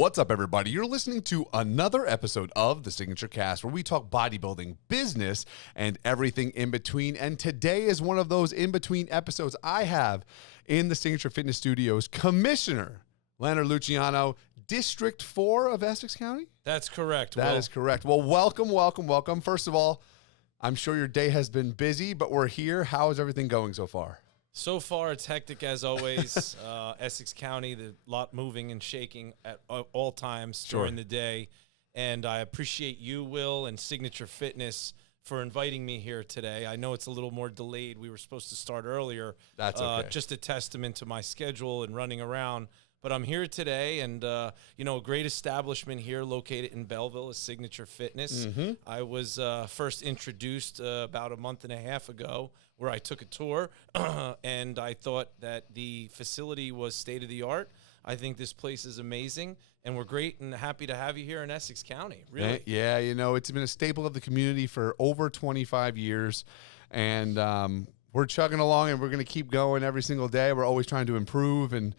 What's up, everybody? You're listening to another episode of the SignatureCAST, where we talk bodybuilding, business, and everything in between. And today is one of those in-between episodes. I have in the Signature Fitness Studios Commissioner Leonard Luciano, District 4 of Essex County? That's correct. That is correct. Well, welcome. First of all, I'm sure your day has been busy, but we're here. How is everything going so far? So far, it's hectic as always. Essex County, the lot moving and shaking at all times during the day. And I appreciate you, Will, and Signature Fitness for inviting me here today. I know it's a little more delayed. We were supposed to start earlier. That's okay. Just a testament to my schedule and running around. But I'm here today, and, a great establishment here located in Belleville is Signature Fitness. Mm-hmm. I was first introduced about a month and a half ago where I took a tour, and I thought that the facility was state-of-the-art. I think this place is amazing, and we're great and happy to have you here in Essex County, really. Yeah, it's been a staple of the community for over 25 years, and we're chugging along, and we're going to keep going every single day. We're always trying to improve and,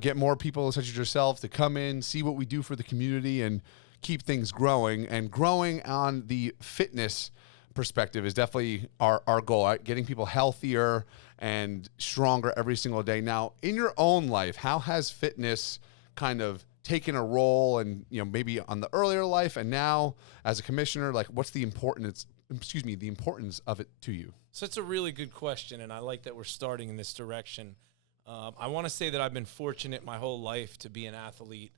get more people such as yourself to come in, see what we do for the community, and keep things growing. And growing on the fitness perspective is definitely our goal, right? Getting people healthier and stronger every single day. Now, in your own life, how has fitness kind of taken a role and, maybe on the earlier life and now as a commissioner, like what's the importance of it to you? So it's a really good question, and I like that we're starting in this direction. I want to say that I've been fortunate my whole life to be an athlete.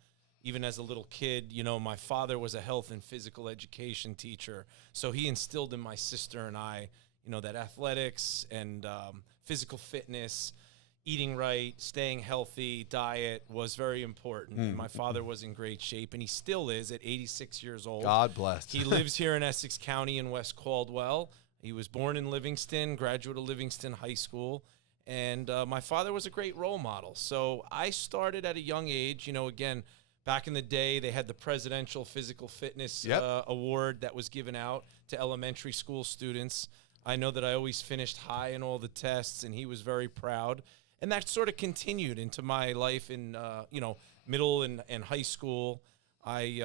Even as a little kid, my father was a health and physical education teacher, so he instilled in my sister and I, that athletics and physical fitness, eating right, staying healthy, diet was very important. And my father was in great shape, and he still is at 86 years old. God bless. He lives here in Essex County in West Caldwell. He was born in Livingston, graduate of Livingston High School, and my father was a great role model. So I started at a young age, again, back in the day, they had the Presidential Physical Fitness Award that was given out to elementary school students. I know that I always finished high in all the tests, and he was very proud. And that sort of continued into my life in, middle and high school. I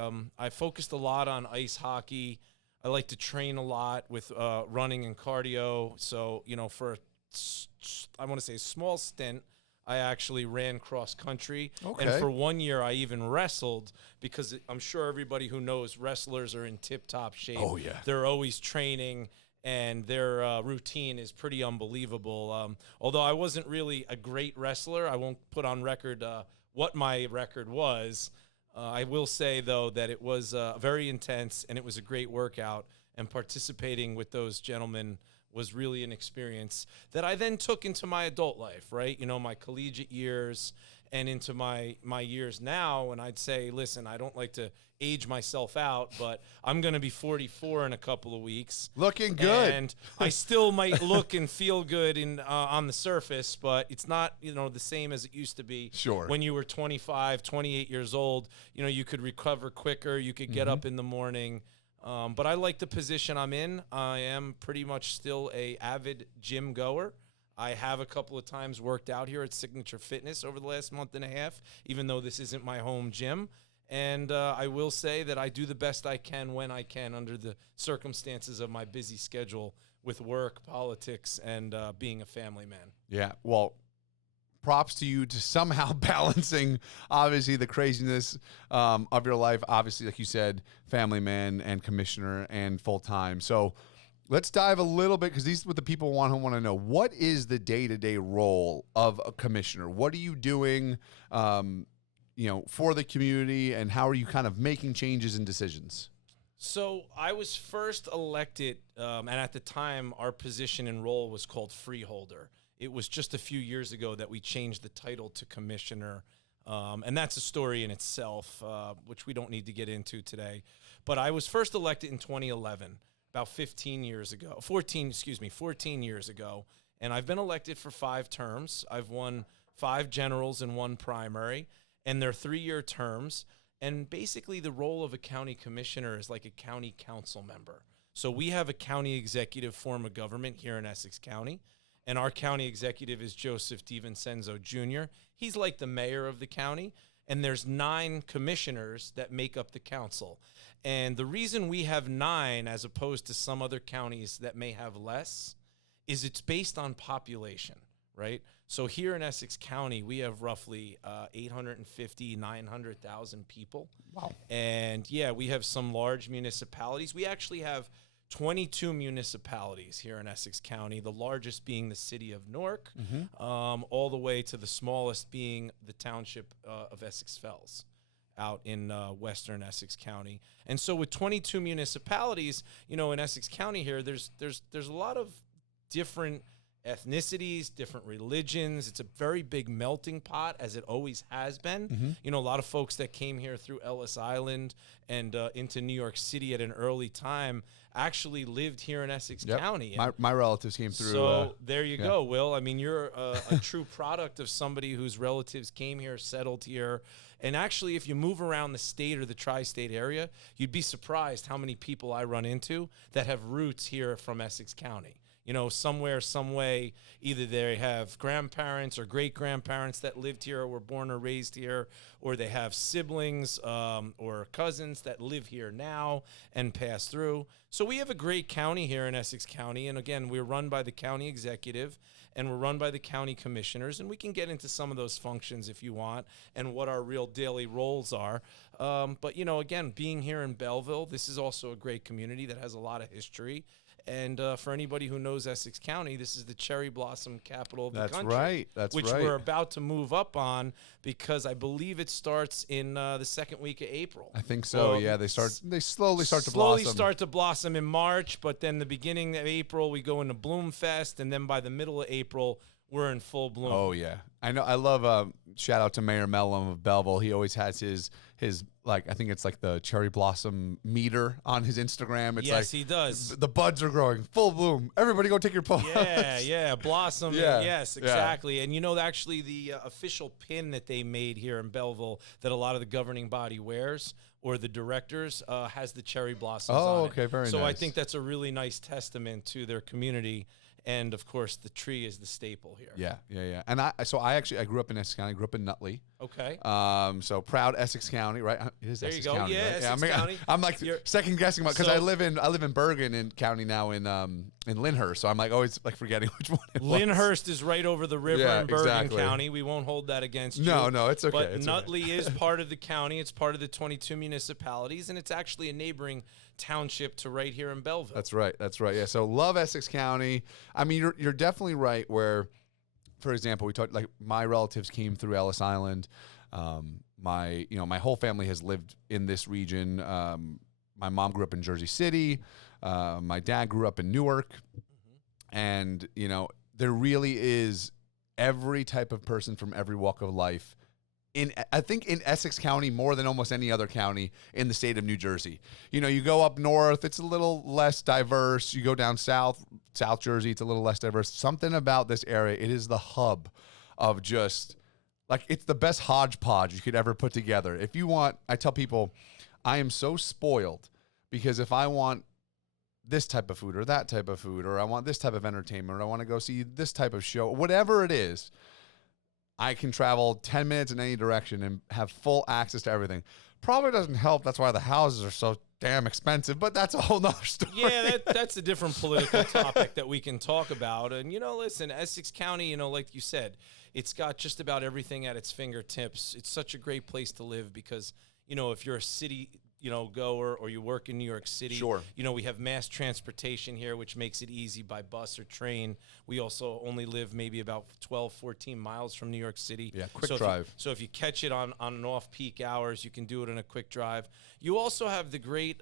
focused a lot on ice hockey. I like to train a lot with running and cardio. So, for I want to say a small stint, I actually ran cross country. Okay. And for 1 year, I even wrestled because I'm sure everybody who knows wrestlers are in tip-top shape. Oh, yeah. They're always training, and their routine is pretty unbelievable. Although I wasn't really a great wrestler, I won't put on record what my record was. I will say, though, that it was very intense, and it was a great workout, and participating with those gentlemen was really an experience that I then took into my adult life, right? My collegiate years and into my years now. And I'd say, listen, I don't like to age myself out, but I'm going to be 44 in a couple of weeks. Looking good. And I still might look and feel good on the surface, but it's not, the same as it used to be. Sure. When you were 25, 28 years old, you could recover quicker. You could get up in the morning. But I like the position I'm in. I am pretty much still a avid gym goer. I have a couple of times worked out here at Signature Fitness over the last month and a half, even though this isn't my home gym. And I will say that I do the best I can when I can under the circumstances of my busy schedule with work, politics, and being a family man. Yeah, well, props to you to somehow balancing, obviously, the craziness of your life. Obviously, like you said, family man and commissioner and full-time. So let's dive a little bit, because these are what the people want to know. What is the day-to-day role of a commissioner? What are you doing, for the community, and how are you kind of making changes and decisions? So I was first elected, and at the time, our position and role was called freeholder. It was just a few years ago that we changed the title to commissioner, and that's a story in itself, which we don't need to get into today. But I was first elected in 2011, about 14 years ago, and I've been elected for 5 terms. I've won 5 generals and 1 primary, and they're 3-year terms. And basically the role of a county commissioner is like a county council member. So we have a county executive form of government here in Essex County. And our county executive is Joseph DiVincenzo Jr. He's like the mayor of the county. and there's 9 commissioners that make up the council. And the reason we have 9 as opposed to some other counties that may have less is it's based on population, right? So here in Essex County, we have roughly 850, 900,000 people. Wow. And yeah, we have some large municipalities. We actually have 22 municipalities here in Essex County, the largest being the city of Newark, all the way to the smallest being the township of Essex Fells out in western Essex County. And so with 22 municipalities, you know, in Essex County here, there's a lot of different ethnicities, different religions. It's a very big melting pot, as it always has been. You know, a lot of folks that came here through Ellis Island and into New York City at an early time actually lived here in Essex County. My relatives came through. So there you go, Will. I mean, you're a true product of somebody whose relatives came here, settled here. And actually, if you move around the state or the tri-state area, you'd be surprised how many people I run into that have roots here from Essex County. You know, somewhere, some way, either they have grandparents or great-grandparents that lived here or were born or raised here, or they have siblings or cousins that live here now and pass through. So we have a great county here in Essex County, and again, we're run by the county executive, and we're run by the county commissioners, and we can get into some of those functions if you want and what our real daily roles are. But, you know, again, being here in Belleville, this is also a great community that has a lot of history. And for anybody who knows Essex County, this is the cherry blossom capital of the country. That's right. That's which right. We're about to move up on because I believe it starts in the second week of April. I think so. Yeah, they slowly start to blossom. Slowly start to blossom in March, but then the beginning of April we go into Bloom Fest, and then by the middle of April we're in full bloom. Oh yeah, I know. I love. Shout out to Mayor Mellum of Belleville. He always has his like, I think it's like the cherry blossom meter on his Instagram. It's yes, like, he does. The buds are growing, full bloom. Everybody go take your photos. Yeah, blossom. Yeah. Yes, exactly. Yeah. And you know, actually the official pin that they made here in Belleville that a lot of the governing body wears, or the directors, has the cherry blossoms on it. Okay, very nice. So I think that's a really nice testament to their community. And of course, the tree is the staple here. Yeah. And I grew up in Essex County. I grew up in Nutley. Okay. so proud Essex County, right? It is There Essex you go. County, Yeah, right? Essex County. I'm like second guessing because I live in Bergen in County now in Lyndhurst. So I'm like always like forgetting which one it was. Lyndhurst is right over the river in Bergen County. We won't hold that against you. No, it's okay. But Nutley is part of the county. It's part of the 22 municipalities, and it's actually a neighboring township to right here in Belleville. That's right. Yeah. So love Essex County. I mean, you're definitely right. Where, for example, we talked like my relatives came through Ellis Island. My whole family has lived in this region. My mom grew up in Jersey City. My dad grew up in Newark, and you know there really is every type of person from every walk of life. I think in Essex County more than almost any other county in the state of New Jersey. You know, you go up north, it's a little less diverse. You go down south, South Jersey, it's a little less diverse. Something about this area, it is the hub of just, like, it's the best hodgepodge you could ever put together. If you want, I tell people, I am so spoiled because if I want this type of food or that type of food, or I want this type of entertainment, or I want to go see this type of show, whatever it is, I can travel 10 minutes in any direction and have full access to everything. Probably doesn't help. That's why the houses are so damn expensive, but that's a whole nother story. Yeah, that's a different political topic that we can talk about. And, you know, listen, Essex County, you know, like you said, it's got just about everything at its fingertips. It's such a great place to live because, you know, if you're a city, you know, goer or you work in New York City, sure. You know, we have mass transportation here, which makes it easy by bus or train. We also only live maybe about 12, 14 miles from New York City. Yeah, quick drive. So if you catch it on and off-peak hours, you can do it in a quick drive. You also have the great,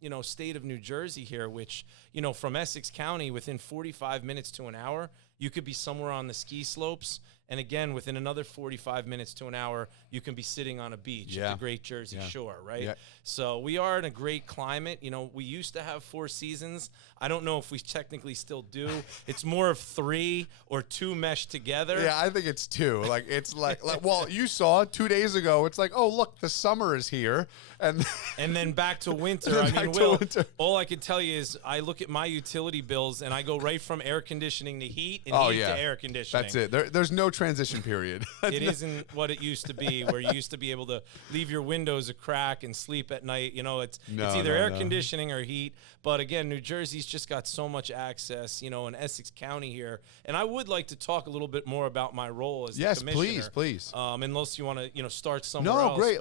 you know, state of New Jersey here, which, you know, from Essex County, within 45 minutes to an hour, you could be somewhere on the ski slopes. And again, within another 45 minutes to an hour, you can be sitting on a beach at the Great Jersey Shore, right? Yeah. So we are in a great climate. You know, we used to have 4 seasons. I don't know if we technically still do. It's more of 3 or 2 meshed together. Yeah, I think it's 2. Like, it's like well, you saw 2 days ago. It's like, oh, look, the summer is here. And then back to winter. I mean, Will, all I can tell you is I look at my utility bills and I go right from air conditioning to heat and heat to air conditioning. That's it. There's no transition period. It isn't what it used to be, where you used to be able to leave your windows a crack and sleep at night. You know, it's either air conditioning or heat. But again, New Jersey's just got so much access, you know, in Essex County here. And I would like to talk a little bit more about my role as the commissioner. Yes, please. Unless you want to, you know, start somewhere No, else. great.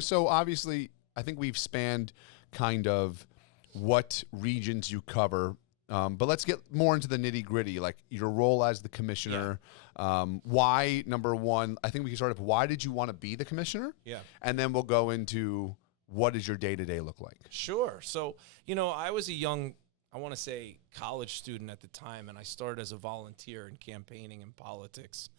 So obviously, I think we've spanned kind of what regions you cover. But let's get more into the nitty gritty, like your role as the commissioner. Why, number one, I think we can start off, why did you want to be the commissioner? Yeah. And then we'll go into what does your day-to-day look like? Sure. So, you know, I was a young, I want to say college student at the time, and I started as a volunteer in campaigning and politics,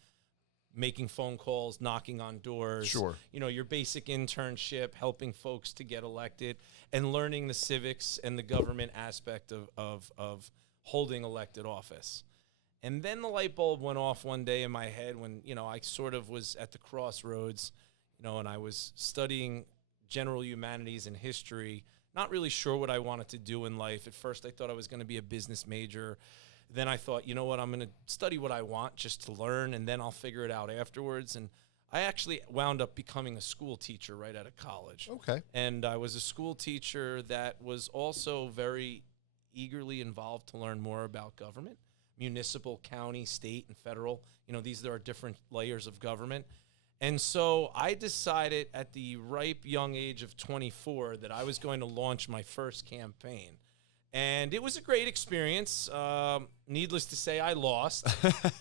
making phone calls, knocking on doors. Sure. You know, your basic internship, helping folks to get elected, and learning the civics and the government aspect of holding elected office. And then the light bulb went off one day in my head when, you know, I sort of was at the crossroads, you know, and I was studying general humanities and history, not really sure what I wanted to do in life. At first, I thought I was going to be a business major. Then I thought, you know what, I'm going to study what I want just to learn, and then I'll figure it out afterwards. And I actually wound up becoming a school teacher right out of college. Okay. And I was a school teacher that was also very eagerly involved to learn more about government, municipal, county, state, and federal. You know, these are different layers of government. And so I decided at the ripe young age of 24 that I was going to launch my first campaign. And it was a great experience. Needless to say, I lost,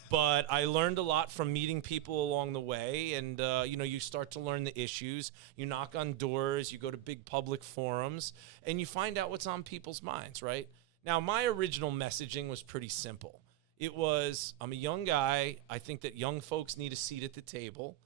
but I learned a lot from meeting people along the way. And, you know, you start to learn the issues. You knock on doors, you go to big public forums, and you find out what's on people's minds, right? Now, my original messaging was pretty simple. It was, I'm a young guy. I think that young folks need a seat at the table.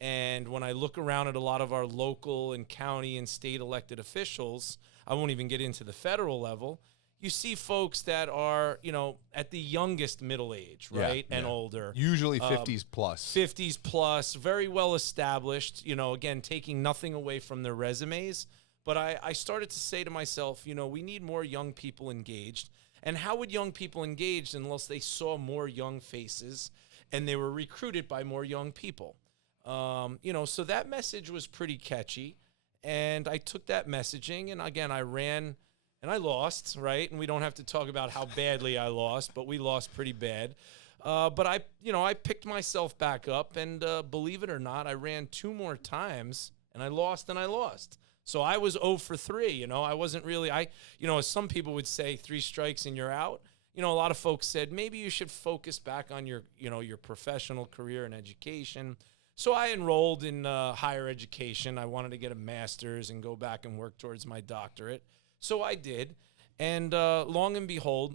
And when I look around at a lot of our local and county and state elected officials, I won't even get into the federal level, you see folks that are, you know, at the youngest middle age, right, and older. Usually 50s plus. 50s plus, very well established, you know, again, taking nothing away from their resumes. But I started to say to myself, you know, we need more young people engaged. And how would young people engage unless they saw more young faces and they were recruited by more young people? You know, so that message was pretty catchy. And I took that messaging, and again, I ran, and I lost, right? And we don't have to talk about how badly I lost, but we lost pretty bad. But I picked myself back up, and believe it or not, I ran 2 more times, and I lost, and I lost. So I was 0 for 3, you know. I wasn't really, you know, as some people would say, 3 strikes and you're out. You know, a lot of folks said, maybe you should focus back on your, you know, your professional career and education. So I enrolled in higher education. I wanted to get a master's and go back and work towards my doctorate. So I did. And long and behold,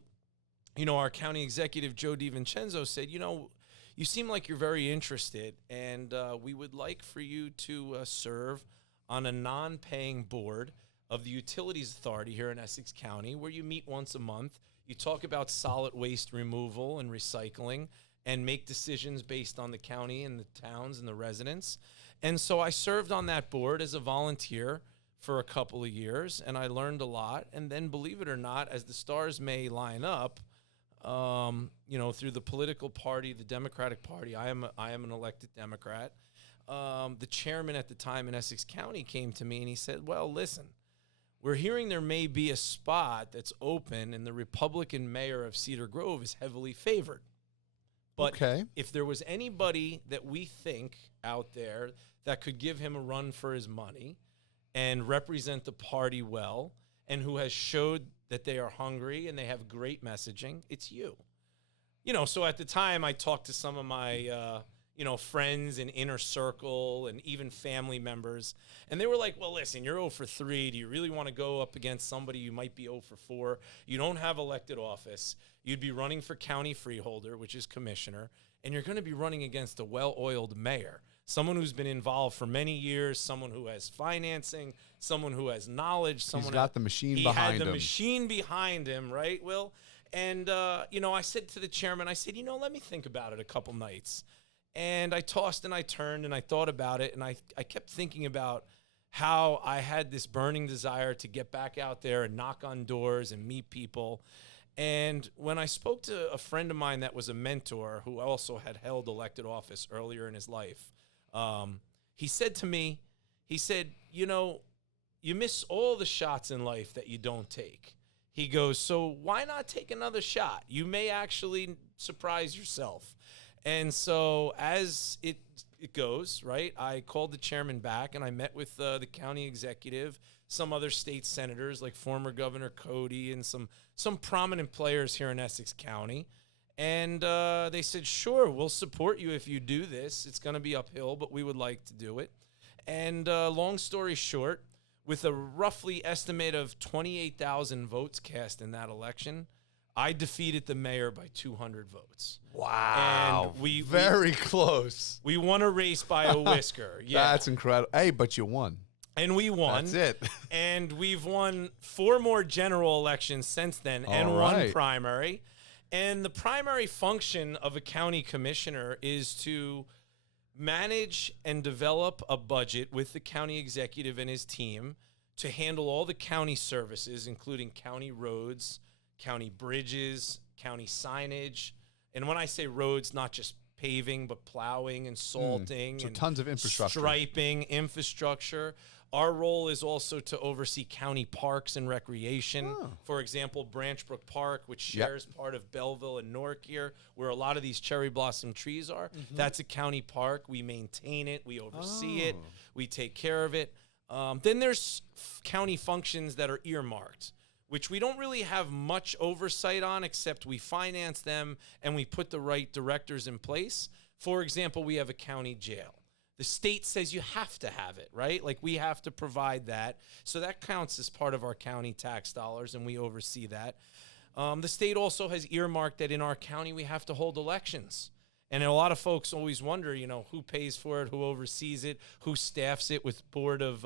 you know, our county executive, Joe DiVincenzo, said, you know, you seem like you're very interested, and we would like for you to serve on a non-paying board of the Utilities Authority here in Essex County, where you meet once a month. You talk about solid waste removal and recycling, and make decisions based on the county and the towns and the residents. And so I served on that board as a volunteer for a couple of years, and I learned a lot. And then, believe it or not, as the stars may line up, you know, through the political party, the Democratic Party, I am an elected Democrat. The chairman at the time in Essex County came to me and he said, well, listen, we're hearing there may be a spot that's open, and the Republican mayor of Cedar Grove is heavily favored. But if there was anybody that we think out there that could give him a run for his money and represent the party well, and who has showed that they are hungry and they have great messaging, it's you. You know, so at the time I talked to some of my, you know, friends in inner circle and even family members, and they were like, well, listen, you're 0 for 3. Do you really want to go up against somebody you might be 0 for 4? You don't have elected office. You'd be running for county freeholder, which is commissioner, and you're going to be running against a well-oiled mayor, someone who's been involved for many years, someone who has financing, someone who has knowledge. Someone He's got the machine behind him. He had the machine behind him, right, Will? And, you know, I said to the chairman, I said, you know, let me think about it a couple nights. And I tossed and I turned and I thought about it, and I kept thinking about how I had this burning desire to get back out there and knock on doors and meet people. And when I spoke to a friend of mine that was a mentor who also had held elected office earlier in his life, he said to me, he said, you miss all the shots in life that you don't take. He goes, so why not take another shot? You may actually surprise yourself. And so as it goes, right, I called the chairman back and I met with the county executive, some other state senators like former Governor Cody and some prominent players here in Essex County. And they said, sure, we'll support you if you do this. It's going to be uphill, but we would like to do it. And long story short, with a roughly estimate of 28,000 votes cast in that election, I defeated the mayor by 200 votes. Wow. And we very close. We won a race by a whisker. Yeah. That's incredible. Hey, but you won. And we won. That's it. And we've won 4 more general elections since then and one primary. And the primary function of a county commissioner is to manage and develop a budget with the county executive and his team to handle all the county services, including county roads, county bridges, county signage. And when I say roads, not just paving, but plowing and salting. So and tons of infrastructure. Striping, infrastructure. Our role is also to oversee county parks and recreation. Oh. For example, Branch Brook Park, which shares part of Belleville and Newark here, where a lot of these cherry blossom trees are. That's a county park. We maintain it. We oversee it. We take care of it. Then there's county functions that are earmarked, which we don't really have much oversight on, except we finance them and we put the right directors in place. For example, we have a county jail. The state says you have to have it, right? Like we have to provide that. So that counts as part of our county tax dollars, and we oversee that. The state also has earmarked that in our county we have to hold elections. And a lot of folks always wonder, who pays for it, who oversees it, who staffs it with board of,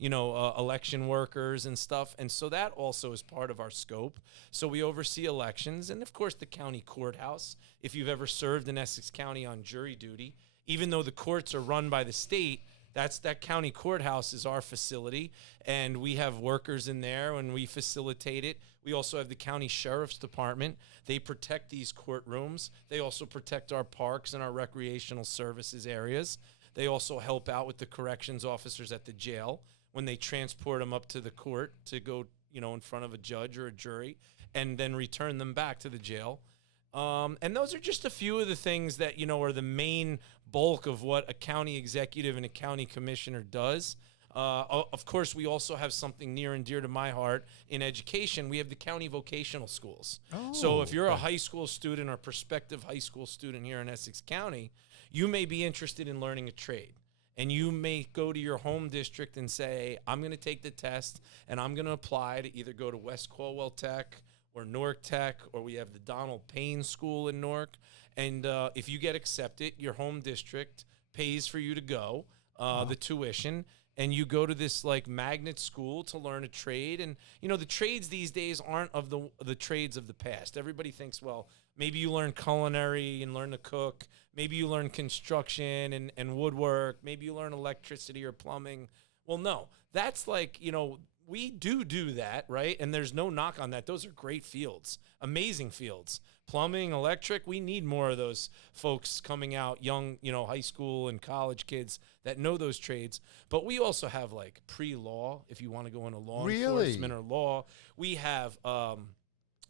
election workers and stuff. And so that also is part of our scope. So we oversee elections. And, of course, the county courthouse. If you've ever served in Essex County on jury duty, even though the courts are run by the state, that county courthouse is our facility, and we have workers in there, and we facilitate it. We also have the county sheriff's department. They protect these courtrooms. They also protect our parks and our recreational services areas. They also help out with the corrections officers at the jail when they transport them up to the court to go, in front of a judge or a jury, and then return them back to the jail. And those are just a few of the things that, are the main bulk of what a county executive and a county commissioner does. Of course, we also have something near and dear to my heart in education. We have the county vocational schools. So if you're a high school student or prospective high school student here in Essex County, you may be interested in learning a trade. And you may go to your home district and say, I'm going to take the test and I'm going to apply to either go to West Caldwell Tech or Newark Tech, or we have the Donald Payne School in Newark. And if you get accepted, your home district pays for you to go, the tuition, and you go to this like magnet school to learn a trade. And, the trades these days aren't of the trades of the past. Everybody thinks, well, maybe you learn culinary and learn to cook. Maybe you learn construction and woodwork. Maybe you learn electricity or plumbing. Well, no, that's like, we do that, right? And there's no knock on that. Those are great fields, amazing fields. Plumbing, electric, we need more of those folks coming out, young, high school and college kids that know those trades. But we also have like pre-law, if you want to go into law enforcement or law. We have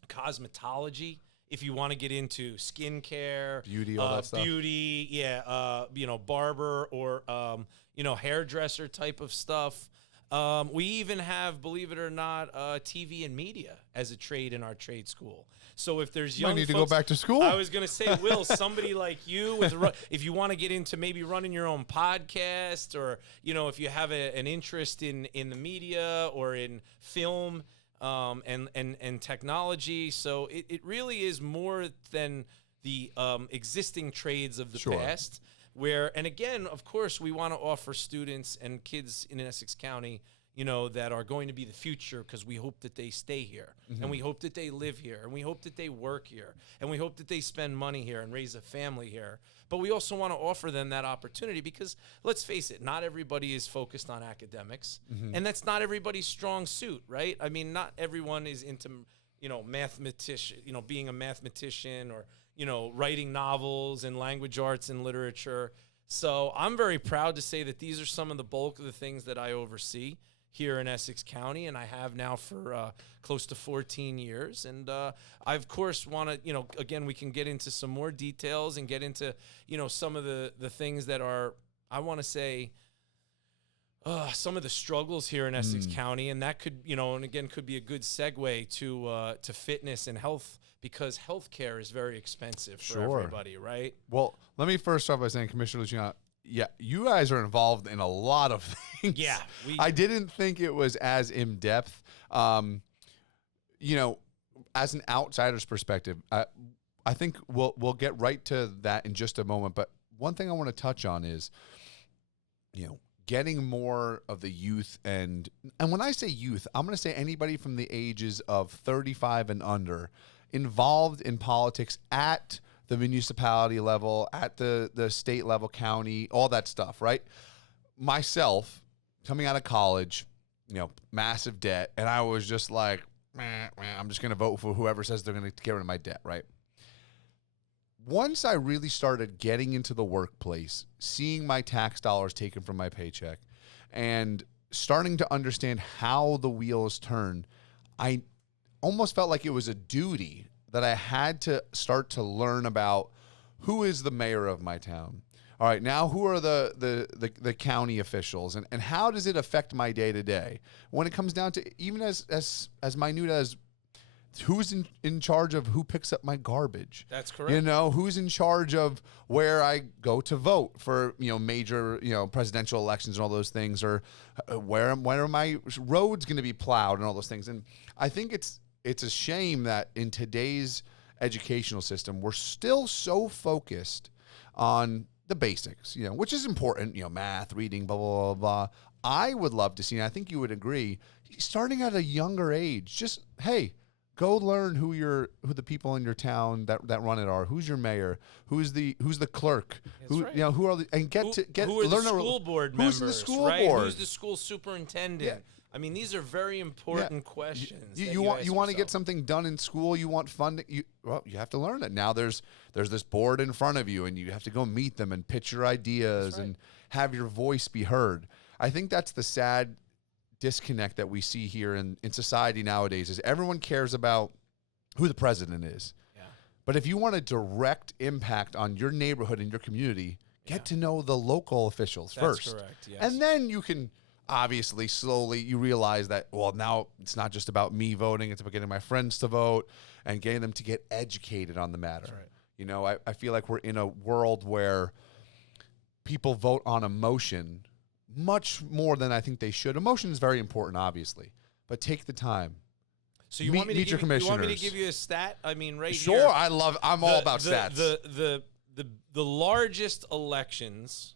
cosmetology, if you want to get into skincare, beauty, all that stuff. Beauty, barber or, hairdresser type of stuff. We even have, believe it or not, TV and media as a trade in our trade school. So if there's young might need folks, to go back to school. I was going to say, Will, somebody like you, if you want to get into maybe running your own podcast, or if you have an interest in the media or in film and technology. So it really is more than the existing trades of the past. And again, of course, we want to offer students and kids in Essex County, that are going to be the future, because we hope that they stay here, and we hope that they live here, and we hope that they work here, and we hope that they spend money here and raise a family here. But we also want to offer them that opportunity, because let's face it, not everybody is focused on academics, and that's not everybody's strong suit, right? I mean, not everyone is into mathematician, being a mathematician, or, writing novels and language arts and literature. So I'm very proud to say that these are some of the bulk of the things that I oversee here in Essex County, and I have now for close to 14 years. And I, of course, want to, again, we can get into some more details and get into, some of the things that are, I want to say, some of the struggles here in Essex County. And that could, and again, could be a good segue to fitness and health, because healthcare is very expensive for everybody, right? Well, let me first start by saying, Commissioner Luciano, yeah, you guys are involved in a lot of things. Yeah. I didn't think it was as in-depth. As an outsider's perspective, I think we'll get right to that in just a moment. But one thing I want to touch on is, getting more of the youth, and when I say youth, I'm going to say anybody from the ages of 35 and under involved in politics at the municipality level, at the state level, county, all that stuff, right? Myself, coming out of college, massive debt, and I was just like, I'm just going to vote for whoever says they're going to get rid of my debt, right? Once I really started getting into the workplace, seeing my tax dollars taken from my paycheck, and starting to understand how the wheels turn, I almost felt like it was a duty that I had to start to learn about who is the mayor of my town. All right, now who are the county officials, and how does it affect my day to day? When it comes down to even as minute as who's in charge of who picks up my garbage. That's correct. Who's in charge of where I go to vote for, major, presidential elections and all those things, or when are my roads going to be plowed and all those things. And I think it's a shame that in today's educational system, we're still so focused on the basics, which is important, math, reading, blah, blah, blah, blah. I would love to see, and I think you would agree, starting at a younger age, just, hey, go learn who the people in your town that run it are. Who's your mayor? Who's the clerk? That's right. Who are who are the school board members? Who's the school right? board? Who's the school superintendent? Yeah. I mean, these are very important questions. You want to get something done in school. You want funding. You have to learn it. Now there's this board in front of you, and you have to go meet them and pitch your ideas and have your voice be heard. I think that's the sad disconnect that we see here in society nowadays. Is everyone cares about who the president is. Yeah. But if you want a direct impact on your neighborhood and your community, get to know the local officials first. That's correct, yes. And then you can obviously slowly you realize that, well, now it's not just about me voting, it's about getting my friends to vote and getting them to get educated on the matter. That's right. I feel like we're in a world where people vote on emotion much more than I think they should. Emotion is very important, obviously, but take the time. So you want me to give you a stat? I mean, right here. Sure, I'm all about stats. The largest elections,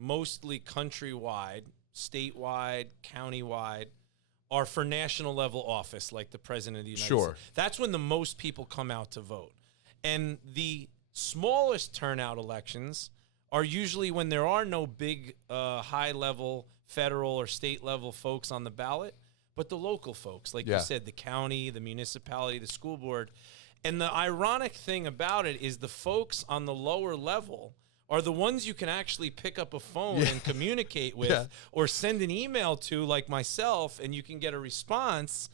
mostly countrywide, statewide, countywide, are for national level office, like the president of the United States. That's when the most people come out to vote. And the smallest turnout elections are usually when there are no big high-level federal or state-level folks on the ballot, but the local folks, like you said, the county, the municipality, the school board. And the ironic thing about it is the folks on the lower level are the ones you can actually pick up a phone and communicate with or send an email to, like myself, and you can get a response.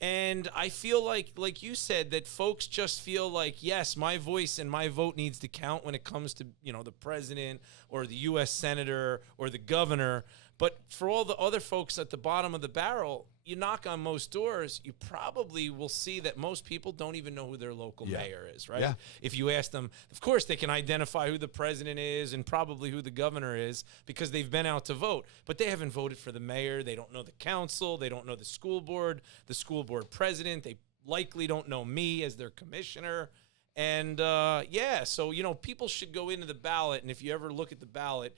And I feel like you said, that folks just feel like, yes, my voice and my vote needs to count when it comes to, the president or the U.S. senator or the governor. But for all the other folks at the bottom of the barrel, you knock on most doors, you probably will see that most people don't even know who their local mayor is, right? Yeah. If you ask them, of course, they can identify who the president is and probably who the governor is because they've been out to vote, but they haven't voted for the mayor. They don't know the council. They don't know the school board president. They likely don't know me as their commissioner. And so, people should go into the ballot. And if you ever look at the ballot,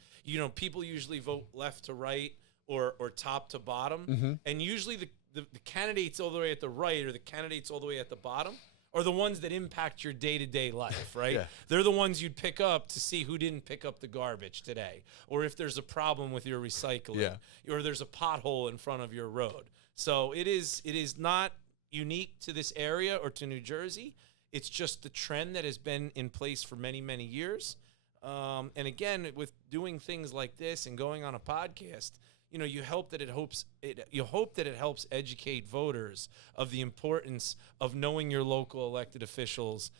people usually vote left to right or top to bottom. Mm-hmm. And usually the candidates all the way at the right or the candidates all the way at the bottom are the ones that impact your day-to-day life, right? They're the ones you'd pick up to see who didn't pick up the garbage today, or if there's a problem with your recycling, or there's a pothole in front of your road. So it is not, unique to this area or to New Jersey. It's just the trend that has been in place for many, many years. And again, with doing things like this and going on a podcast, you know, you hope that it helps educate voters of the importance of knowing your local elected officials,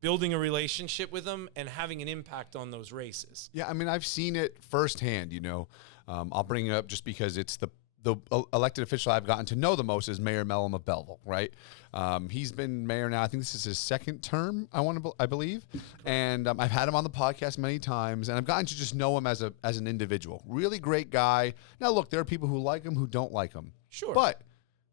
building a relationship with them, and having an impact on those races. Yeah, I mean, I've seen it firsthand, you know. I'll bring it up just because it's the elected official I've gotten to know the most is Mayor Mellum of Belleville, right? He's been mayor now. I think this is his second term, I believe. And I've had him on the podcast many times, and I've gotten to just know him as an individual. Really great guy. Now, look, there are people who like him, who don't like him. Sure. But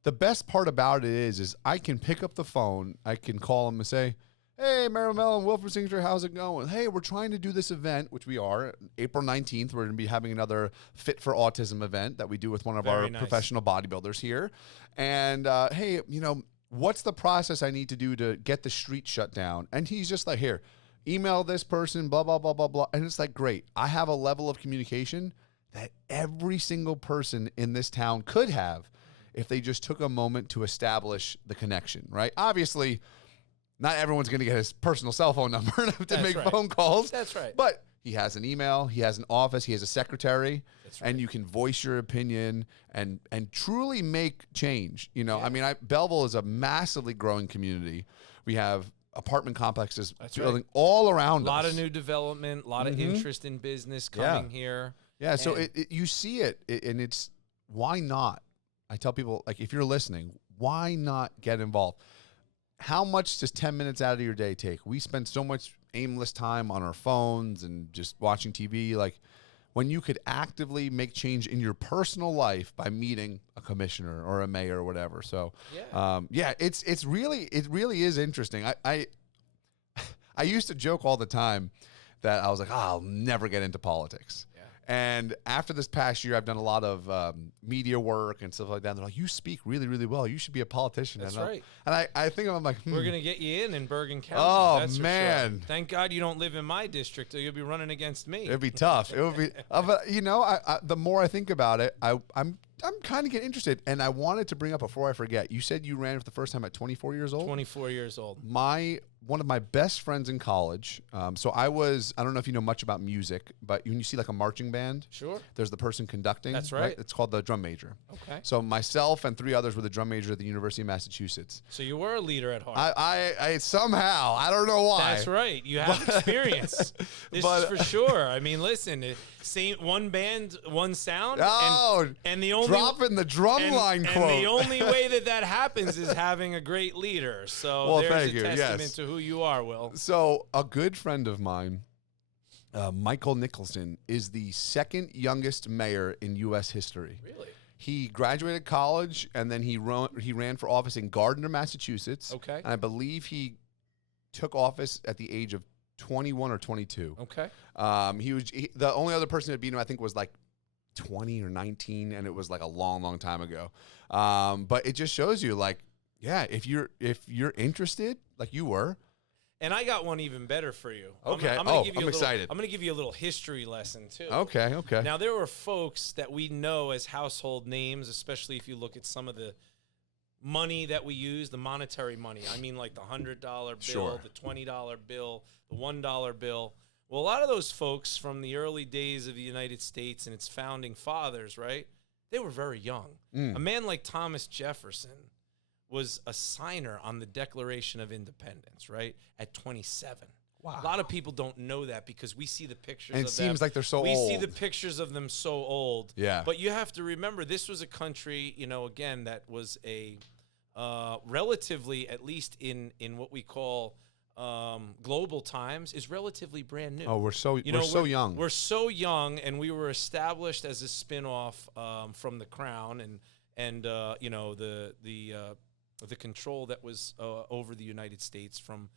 the best part about it is I can pick up the phone, I can call him and say, hey, Mayor Mellum, Wilfred Signature, how's it going? Hey, we're trying to do this event, which we are. April 19th, we're going to be having another Fit for Autism event that we do with one of our professional bodybuilders here. And, hey, you know, what's the process I need to do to get the street shut down? And he's just like, here, email this person, blah, blah, blah, blah, blah. And it's like, great. I have a level of communication that every single person in this town could have if they just took a moment to establish the connection, right? Obviously, not everyone's going to get his personal cell phone number to make phone calls. That's right. But he has an email, he has an office, he has a secretary, That's right. and you can voice your opinion and truly make change. You know, I mean, Belleville is a massively growing community. We have apartment complexes building all around us. A lot of new development, a lot of interest in business coming here. Yeah, so you see it, and it's, why not? I tell people, like, if you're listening, why not get involved? How much does 10 minutes out of your day take? We spend so much aimless time on our phones and just watching TV. Like, when you could actively make change in your personal life by meeting a commissioner or a mayor or whatever. So, it really is interesting. I used to joke all the time that I was like, I'll never get into politics. And after this past year, I've done a lot of media work and stuff like that. And they're like, you speak really, really well. You should be a politician. That's right. And I think I'm like, we're going to get you in Bergen County. Oh, that's man. For sure. Thank God you don't live in my district or you'll be running against me. It'd be tough. It would be, you know, the more I think about it, I'm kind of getting interested. And I wanted to bring up before I forget, you said you ran for the first time at 24 years old? 24 years old. One of my best friends in college. So I don't know if you know much about music, but when you see like a marching band, sure, there's the person conducting. That's right. It's called the drum major. Okay. So myself and 3 others were the drum major at the University of Massachusetts. So you were a leader at heart. I somehow, I don't know why. That's right. You have experience. This is for sure. I mean, listen, same one band, one sound. And the only dropping the drum line quote. And the only way that happens is having a great leader. So there's a testament to who you are, Will. So a good friend of mine, Michael Nicholson, is the second youngest mayor in U.S. history. Really? He graduated college, and then he ran for office in Gardner, Massachusetts. Okay. And I believe he took office at the age of 21 or 22. Okay. The only other person that beat him, I think, was like 20 or 19, and it was like a long, long time ago. But it just shows you, like, yeah, if you're interested, like you were. And I got one even better for you. Okay. I'm excited. I'm going to give you a little history lesson, too. Okay. Now, there were folks that we know as household names, especially if you look at some of the money that we use, the monetary money. I mean, like the $100 bill, Sure. the $20 bill, the $1 bill. Well, a lot of those folks from the early days of the United States and its founding fathers, right, they were very young. A man like Thomas Jefferson was a signer on the Declaration of Independence, right, at 27. Wow. A lot of people don't know that because we see the pictures and of them. It seems like they're so old. We see the pictures of them so old. Yeah. But you have to remember, this was a country, you know, again, that was a relatively, at least in what we call global times, is relatively brand new. Oh, we're so young. We're so young, and we were established as a spinoff from the crown and you know, the control that was over the United States from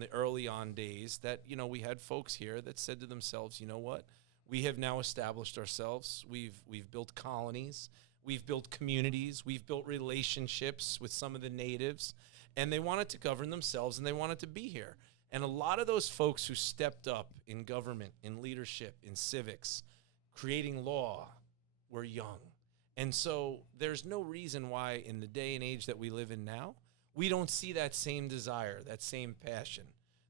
the early on days, that, you know, we had folks here that said to themselves, you know what, we have now established ourselves. We've built colonies. We've built communities. We've built relationships with some of the natives, and they wanted to govern themselves, and they wanted to be here. And a lot of those folks who stepped up in government, in leadership, in civics, creating law, were young. And so there's no reason why, in the day and age that we live in now, we don't see that same desire, that same passion,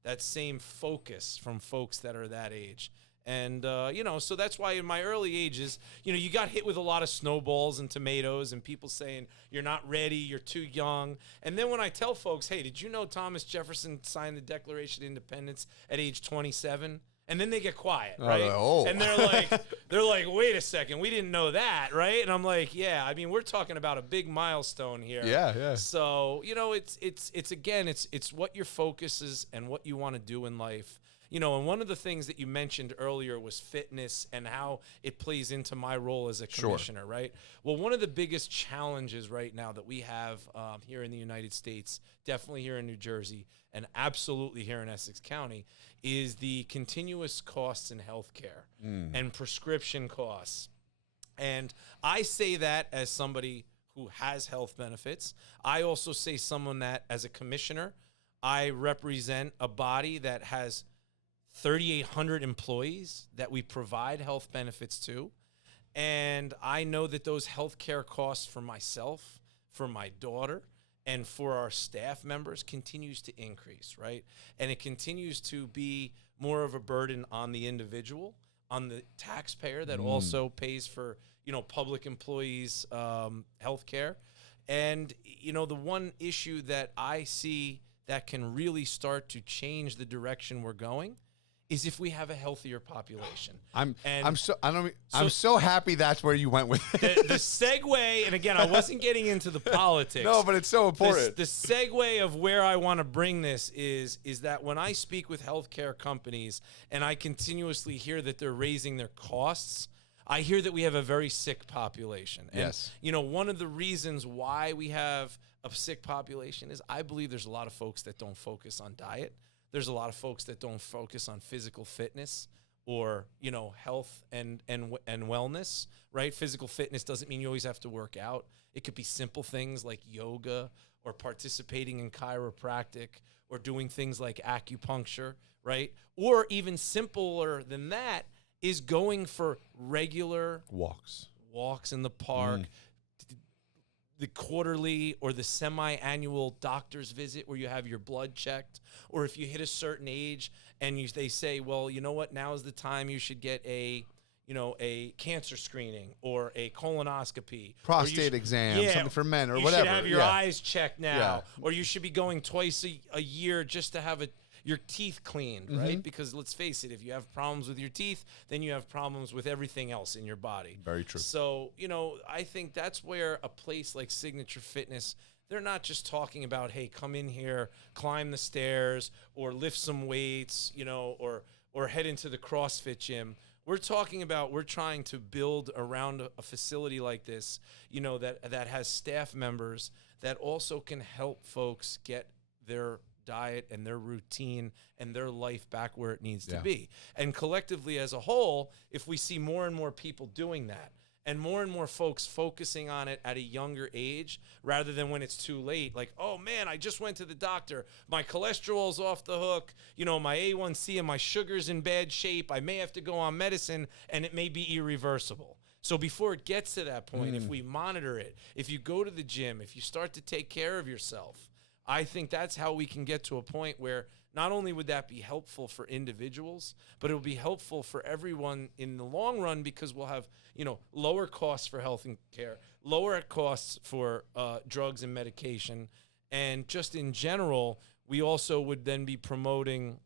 that same focus from folks that are that age. And, so that's why in my early ages, you got hit with a lot of snowballs and tomatoes and people saying, you're not ready, you're too young. And then when I tell folks, hey, did you know Thomas Jefferson signed the Declaration of Independence at age 27? And then they get quiet, right? Oh. And they're like, wait a second, we didn't know that, right? And I'm like, yeah, I mean, we're talking about a big milestone here. Yeah. So, it's what your focus is and what you want to do in life. And one of the things that you mentioned earlier was fitness and how it plays into my role as a commissioner, right? Well, one of the biggest challenges right now that we have here in the United States, definitely here in New Jersey, and absolutely here in Essex County, is the continuous costs in healthcare and prescription costs. And I say that as somebody who has health benefits. I also say someone that, as a commissioner, I represent a body that has 3,800 employees that we provide health benefits to. And I know that those healthcare costs for myself, for my daughter, and for our staff members continues to increase, right? And it continues to be more of a burden on the individual, on the taxpayer that also pays for, public employees' healthcare. And, the one issue that I see that can really start to change the direction we're going is if we have a healthier population. I'm so happy that's where you went with it. The segue, and again, I wasn't getting into the politics. No, but it's so important. The segue of where I want to bring this is that when I speak with healthcare companies and I continuously hear that they're raising their costs, I hear that we have a very sick population. And, yes. One of the reasons why we have a sick population is I believe there's a lot of folks that don't focus on diet. There's a lot of folks that don't focus on physical fitness or, health and wellness, right? Physical fitness doesn't mean you always have to work out. It could be simple things like yoga or participating in chiropractic or doing things like acupuncture, right? Or even simpler than that is going for regular walks in the park, the quarterly or the semi-annual doctor's visit where you have your blood checked, or if you hit a certain age and they say, well, you know what, now is the time you should get a cancer screening or a colonoscopy. Prostate exam, something for men or whatever. You should have your eyes checked now, or you should be going twice a year just to have your teeth cleaned, right? Because let's face it, if you have problems with your teeth, then you have problems with everything else in your body. Very true. So, I think that's where a place like Signature Fitness, they're not just talking about, hey, come in here, climb the stairs, or lift some weights, or head into the CrossFit gym. We're talking about, we're trying to build around a facility like this, that has staff members that also can help folks get their diet and their routine and their life back where it needs to be. And collectively as a whole, if we see more and more people doing that and more folks focusing on it at a younger age rather than when it's too late, like, oh man, I just went to the doctor, my cholesterol's off the hook, my A1C and my sugar's in bad shape, I may have to go on medicine and it may be irreversible. So before it gets to that point, if we monitor it, if you go to the gym, if you start to take care of yourself, I think that's how we can get to a point where not only would that be helpful for individuals, but it will be helpful for everyone in the long run because we'll have, lower costs for health and care, lower costs for drugs and medication. And just in general, we also would then be promoting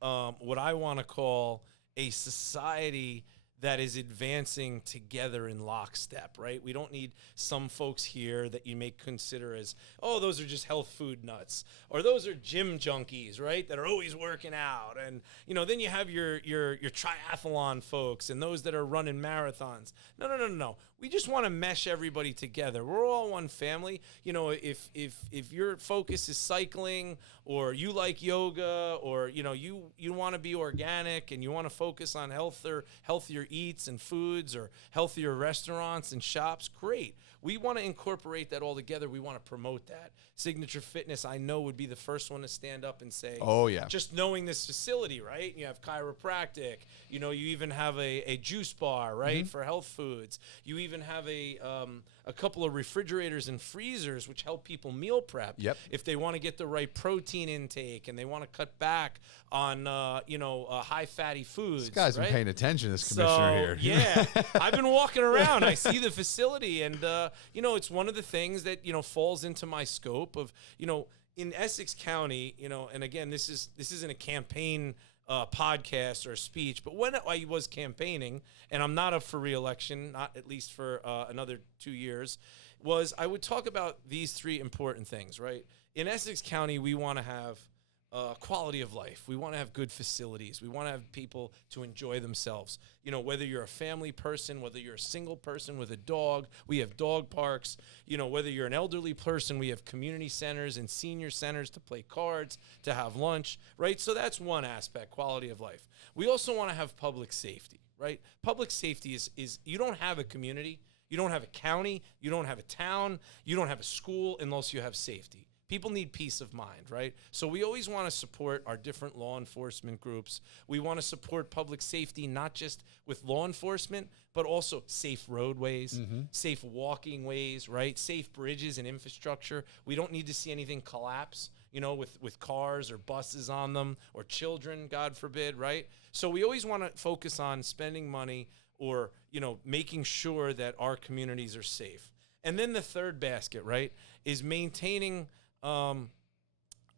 what I want to call a society that is advancing together in lockstep, right? We don't need some folks here that you may consider as, oh, those are just health food nuts, or those are gym junkies, right? That are always working out. And, then you have your triathlon folks and those that are running marathons. No. We just want to mesh everybody together. We're all one family. If your focus is cycling or you like yoga or, you want to be organic and you want to focus on healthier eats and foods or healthier restaurants and shops, great. We want to incorporate that all together. We want to promote that. Signature Fitness, I know, would be the first one to stand up and say, oh, yeah. Just knowing this facility, right? You have chiropractic. You even have a juice bar, right, for health foods. You even even have a couple of refrigerators and freezers which help people meal prep. Yep. If they want to get the right protein intake and they want to cut back on high fatty foods. This guy's right? been paying attention, this commissioner here. Yeah, I've been walking around. I see the facility, and it's one of the things that falls into my scope of in Essex County. And again, this isn't a campaign podcast or speech, but when I was campaigning, and I'm not up for re-election, not at least for another 2 years, I would talk about these three important things, right? In Essex County, we want to have quality of life. We want to have good facilities. We want to have people to enjoy themselves. Whether you're a family person, whether you're a single person with a dog, we have dog parks. Whether you're an elderly person, we have community centers and senior centers to play cards, to have lunch, right? So that's one aspect, quality of life. We also want to have public safety, right? Public safety is you don't have a community, you don't have a county, you don't have a town, you don't have a school unless you have safety. People need peace of mind, right? So we always want to support our different law enforcement groups. We want to support public safety, not just with law enforcement, but also safe roadways, safe walking ways, right? Safe bridges and infrastructure. We don't need to see anything collapse, with cars or buses on them or children, God forbid, right? So we always want to focus on spending money or, making sure that our communities are safe. And then the third basket, right, is maintaining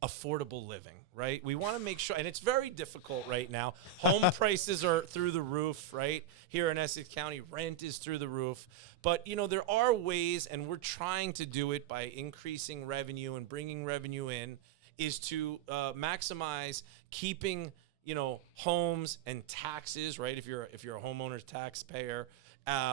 affordable living, right? We want to make sure, and it's very difficult right now. Home prices are through the roof, right? Here in Essex County, rent is through the roof. But, there are ways, and we're trying to do it by increasing revenue and bringing revenue in, is to maximize keeping, homes and taxes, right? If you're a homeowner's taxpayer,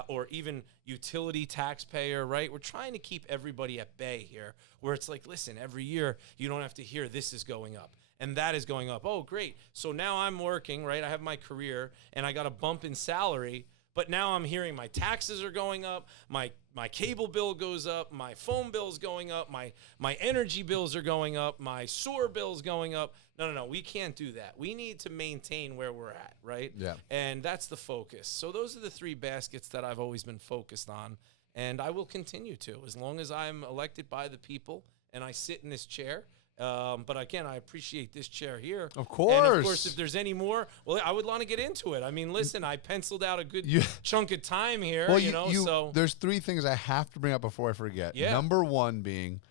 or even utility taxpayer, right? We're trying to keep everybody at bay here, where it's like, listen, every year you don't have to hear this is going up and that is going up. Oh, great. So now I'm working, right? I have my career and I got a bump in salary, but now I'm hearing my taxes are going up, my cable bill goes up, my phone bill's going up, my energy bills are going up, my sewer bill's going up. No, we can't do that. We need to maintain where we're at, right? Yeah. And that's the focus. So those are the three baskets that I've always been focused on, and I will continue to, as long as I'm elected by the people and I sit in this chair. But again, I appreciate this chair here. Of course. And of course, if there's any more, well, I would want to get into it. I mean, listen, I penciled out a good chunk of time here, well, so. There's three things I have to bring up before I forget. Yeah. Number one being,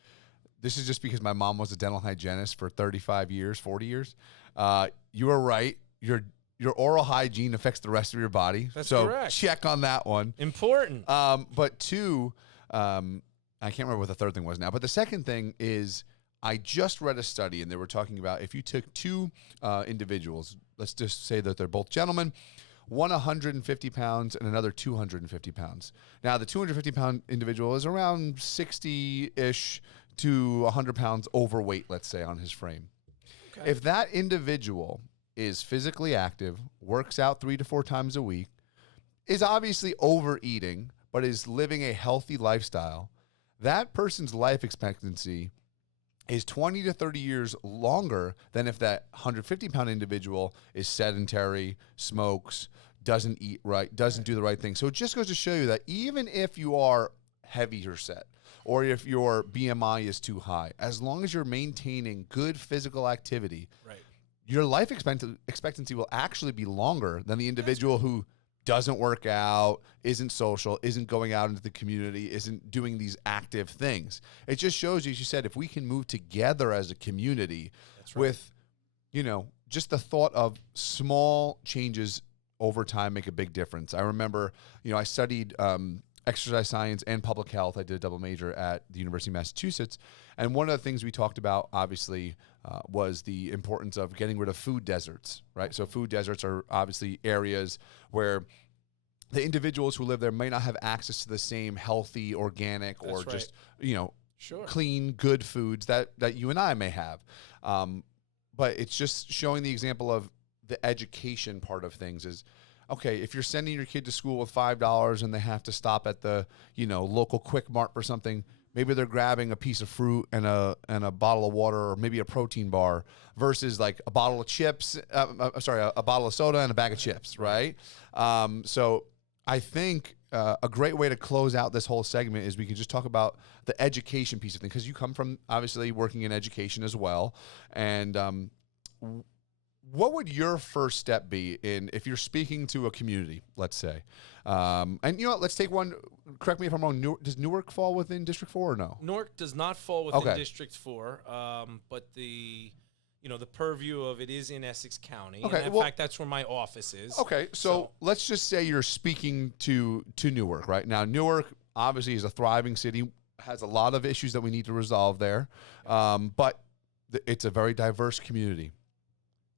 this is just because my mom was a dental hygienist for 35 years, 40 years. You are right. Your oral hygiene affects the rest of your body. That's so correct. Check on that one. Important. But two, I can't remember what the third thing was now, but the second thing is, I just read a study, and they were talking about if you took two individuals, let's just say that they're both gentlemen, one 150 pounds and another 250 pounds. Now, the 250-pound individual is around 60-ish to 100 pounds overweight, let's say, on his frame. Okay. If that individual is physically active, works out 3 to 4 times a week, is obviously overeating, but is living a healthy lifestyle, that person's life expectancy is 20 to 30 years longer than if that 150-pound individual is sedentary, smokes, doesn't eat right, doesn't do the right thing. So it just goes to show you that even if you are heavier set or if your BMI is too high, as long as you're maintaining good physical activity, right, your life expectancy will actually be longer than the individual who doesn't work out, isn't social, isn't going out into the community, isn't doing these active things. It just shows you, as you said, if we can move together as a community with, just the thought of small changes over time make a big difference. I remember, I studied exercise science and public health. I did a double major at the University of Massachusetts. And one of the things we talked about, obviously, was the importance of getting rid of food deserts, right? So food deserts are obviously areas where the individuals who live there may not have access to the same healthy, organic, or just, clean, good foods that you and I may have. But it's just showing the example of the education part of things is, okay, if you're sending your kid to school with $5 and they have to stop at the, local Quick Mart for something, maybe they're grabbing a piece of fruit and a bottle of water or maybe a protein bar versus like a bottle of chips, a bottle of soda and a bag of chips, right? So I think a great way to close out this whole segment is we can just talk about the education piece of things, because you come from obviously working in education as well. And what would your first step be if you're speaking to a community, let's say? And you know what, let's take one. Correct me if I'm wrong. Does Newark fall within District 4 or no? Newark does not fall within District 4, but the purview of it is in Essex County. Okay, and in fact, that's where my office is. Okay, so let's just say you're speaking to Newark right now. Newark obviously is a thriving city, has a lot of issues that we need to resolve there, but it's a very diverse community.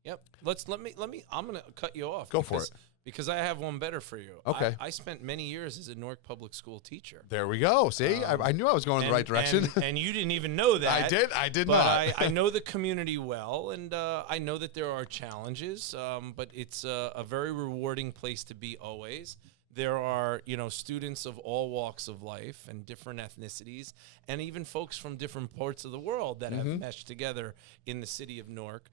Yep. Let me. I'm gonna cut you off. Go for it. Because I have one better for you. Okay. I spent many years as a Newark public school teacher. There we go. See, I knew I was going in the right direction. And you didn't even know that. I did but not. I know the community well, and I know that there are challenges, but it's a very rewarding place to be always. There are, students of all walks of life and different ethnicities, and even folks from different parts of the world that have meshed together in the city of Newark.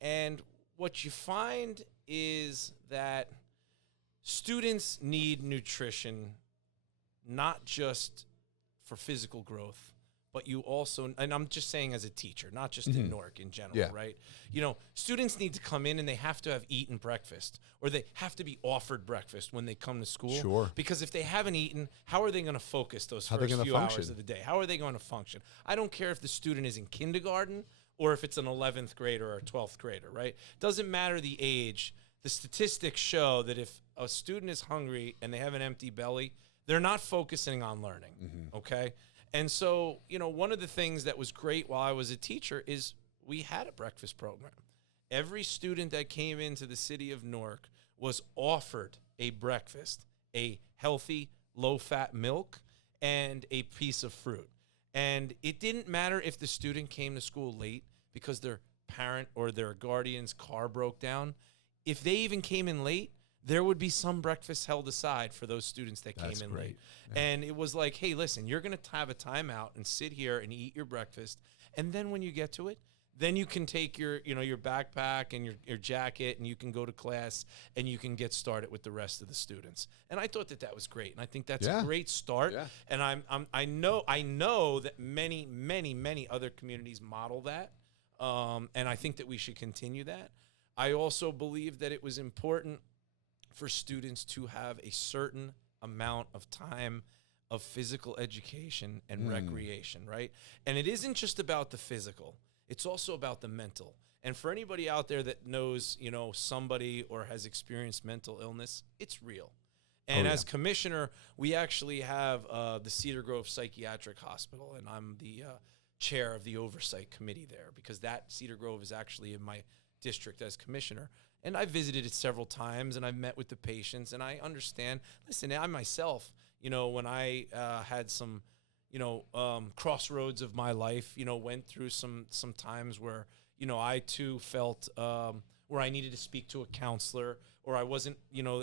And what you find is that students need nutrition, not just for physical growth, but you also, and I'm just saying as a teacher, not just in Newark in general, right? Students need to come in and they have to have eaten breakfast, or they have to be offered breakfast when they come to school. Sure. Because if they haven't eaten, how are they going to focus those first few hours of the day? How are they going to function? I don't care if the student is in kindergarten or if it's an 11th grader or a 12th grader, right? Doesn't matter the age. The statistics show that if a student is hungry and they have an empty belly, they're not focusing on learning, okay? And so, one of the things that was great while I was a teacher is we had a breakfast program. Every student that came into the city of Newark was offered a breakfast, a healthy, low-fat milk, and a piece of fruit. And it didn't matter if the student came to school late because their parent or their guardian's car broke down. If they even came in late, there would be some breakfast held aside for those students that came in late. Yeah. And it was like, hey, listen, you're going to have a timeout and sit here and eat your breakfast. And then when you get to it, then you can take your backpack and your jacket, and you can go to class and you can get started with the rest of the students. And I thought that was great. And I think that's a great start. Yeah. And I know that many, many, many other communities model that. And I think that we should continue that. I also believe that it was important for students to have a certain amount of time of physical education and recreation, right? And it isn't just about the physical. It's also about the mental. And for anybody out there that knows, somebody or has experienced mental illness, it's real. And as commissioner, we actually have the Cedar Grove Psychiatric Hospital, and I'm the chair of the oversight committee there, because that Cedar Grove is actually in my district as commissioner. And I visited it several times, and I've met with the patients, and I understand. Listen, I myself, when I had some, crossroads of my life, went through some times where, I too felt where I needed to speak to a counselor, or I wasn't,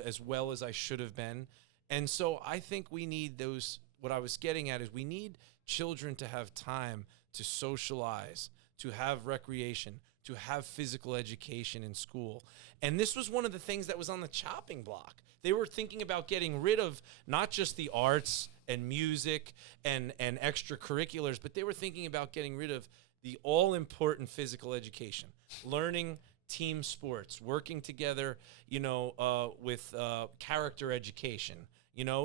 as well as I should have been. And so I think we need those, what I was getting at is we need children to have time to socialize, to have recreation, to have physical education in school. And this was one of the things that was on the chopping block. They were thinking about getting rid of not just the arts and music and extracurriculars, but they were thinking about getting rid of the all-important physical education, learning team sports, working together, with character education,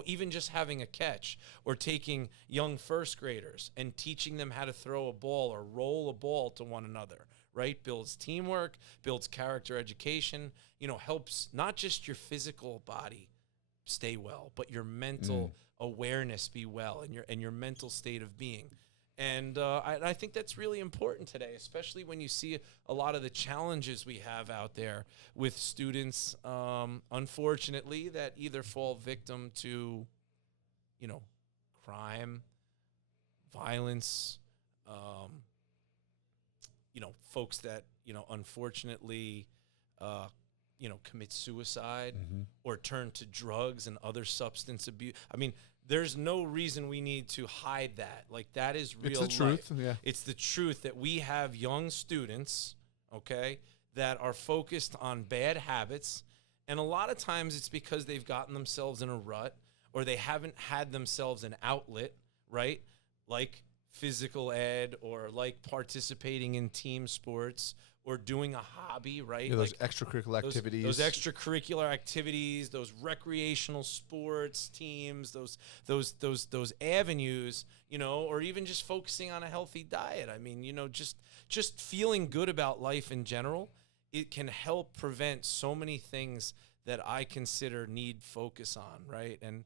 even just having a catch, or taking young first graders and teaching them how to throw a ball or roll a ball to one another. Right? Builds teamwork, builds character education, helps not just your physical body stay well, but your mental awareness be well, and your mental state of being. And I think that's really important today, especially when you see a lot of the challenges we have out there with students, unfortunately, that either fall victim to, crime, violence, folks that, unfortunately, commit suicide or turn to drugs and other substance abuse. I mean, there's no reason we need to hide that. Like, that is real life. It's the truth, yeah. It's the truth that we have young students, okay, that are focused on bad habits. And a lot of times it's because they've gotten themselves in a rut, or they haven't had themselves an outlet, right? Like physical ed, or like participating in team sports, or doing a hobby, right? Yeah, those like extracurricular activities. Those extracurricular activities, those recreational sports teams, those avenues, you know, or even just focusing on a healthy diet. I mean, you know, just feeling good about life in general, it can help prevent so many things that I consider need focus on, right? And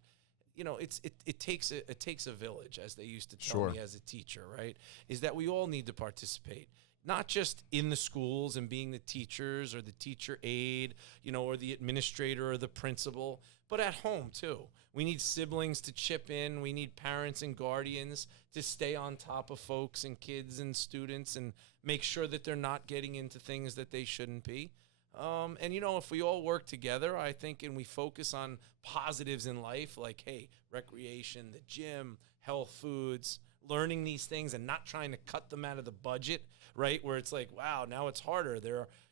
you know, it takes a village, as they used to tell me as a teacher, right? Is that we all need to participate. Not just in the schools and being the teachers or the teacher aide, you know, or the administrator or the principal, but at home too. We need siblings to chip in. We need parents and guardians to stay on top of folks and kids and students and make sure that they're not getting into things that they shouldn't be. And, you know, if we all work together, I think, and we focus on positives in life, like, hey, recreation, the gym, health foods, learning these things and not trying to cut them out of the budget, right? Where it's like, wow, now it's harder.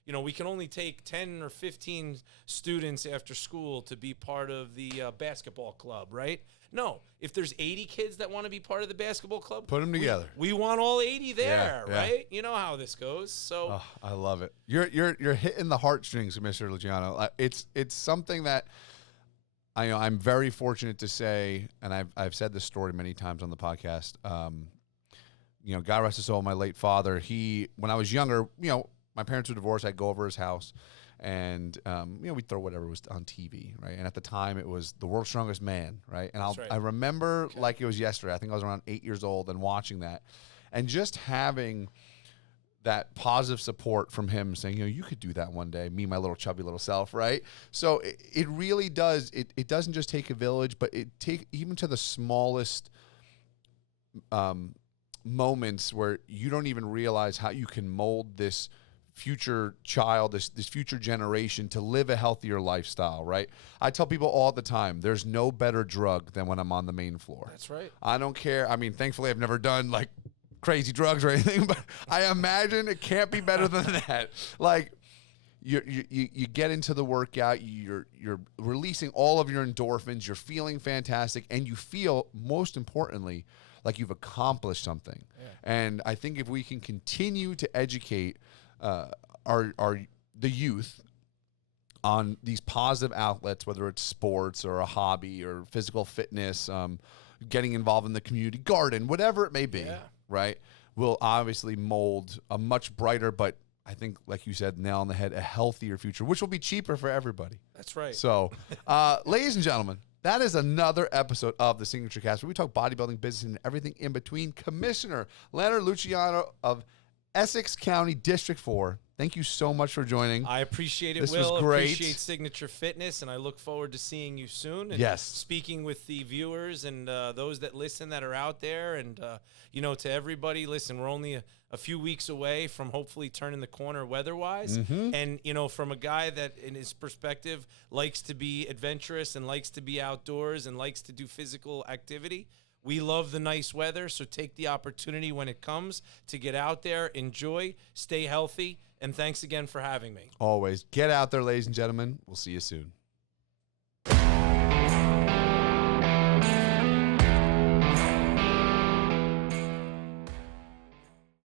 You know, we can only take 10 or 15 students after school to be part of the basketball club, right? No, if there's 80 kids that want to be part of the basketball club, put them together. We want all 80 there, right? You know how this goes. So I love it. You're hitting the heartstrings, Mr. Luciano. It's something that I know I'm very fortunate to say, and I've said this story many times on the podcast. You know, God rest his soul, my late father, when I was younger, you know, my parents were divorced. I'd go over his house, and you know, we'd throw whatever was on TV, right? And at the time, it was The World's Strongest Man, right? And I remember like it was yesterday. I think I was around 8 years old and watching that, and just having that positive support from him saying, you know, you could do that one day, me, my little chubby little self, right? So it really does. It doesn't just take a village, but it take even to the smallest moments where you don't even realize how you can mold this future child, this future generation to live a healthier lifestyle, right? I tell people all the time, there's no better drug than when I'm on the main floor. That's right. I don't care. I mean, thankfully, I've never done like crazy drugs or anything, but I imagine it can't be better than that. Like, you get into the workout, you're releasing all of your endorphins, you're feeling fantastic, and you feel, most importantly, like you've accomplished something. Yeah. And I think if we can continue to educate the youth on these positive outlets, whether it's sports or a hobby or physical fitness, getting involved in the community garden, whatever it may be, right, will obviously mold a much brighter, but I think, like you said, nail on the head, a healthier future, which will be cheaper for everybody. That's right. So, ladies and gentlemen, that is another episode of the SignatureCAST, where we talk bodybuilding, business, and everything in between. Commissioner Leonard Luciano of Essex County, District 4. Thank you so much for joining. I appreciate it, This Will. was great. Appreciate Signature Fitness, and I look forward to seeing you soon. And Yes. speaking with the viewers and those that listen that are out there. And, you know, to everybody, listen, we're only a few weeks away from hopefully turning the corner weather-wise. Mm-hmm. And, you know, from a guy that, in his perspective, likes to be adventurous and likes to be outdoors and likes to do physical activity, we love the nice weather, so take the opportunity when it comes to get out there, enjoy, stay healthy, and thanks again for having me. Always. Get out there, ladies and gentlemen. We'll see you soon.